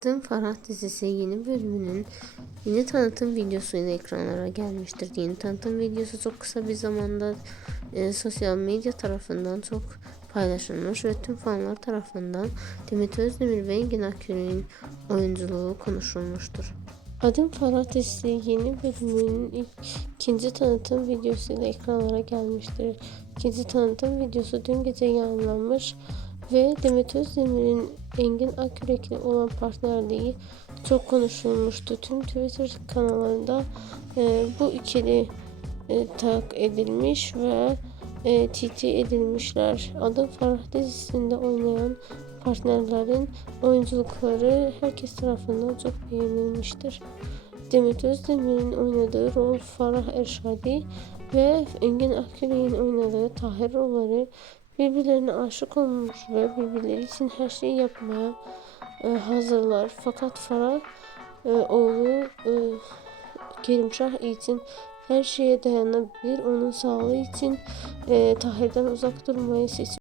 Tüm Farah dizisi yeni bölümünün yeni tanıtım videosuyla ekranlara gelmiştir. Yeni tanıtım videosu çok kısa bir zamanda e, sosyal medya tarafından çok paylaşılmış ve tüm fanlar tarafından Demet Özdemir ve Engin Akyürü'nün oyunculuğu konuşulmuştur. Adım Farah dizisi yeni bölümünün ikinci tanıtım videosuyla ekranlara gelmiştir. İkinci tanıtım videosu dün gece yayınlanmış ve Demet Özdemir'in Engin Akyürek'le olan partnerliği çok konuşulmuştu. Tüm Twitter kanallarında e, bu ikili e, tak edilmiş ve e, TT edilmişler. Adım Farah dizisinde oynayan partnerlerin oyunculukları herkes tarafından çok beğenilmiştir. Demet Özdemir'in oynadığı rol Farah Erşadi ve Engin Akyürek'in oynadığı Tahir rolleri birbirlerine aşık olmuş ve birbirleri için her şeyi yapmaya e, hazırlar. Fakat Farah e, oğlu e, Kerimşah için her şeye dayanabilir. Onun sağlığı için e, Tahir'den uzak durmayı seçmiş.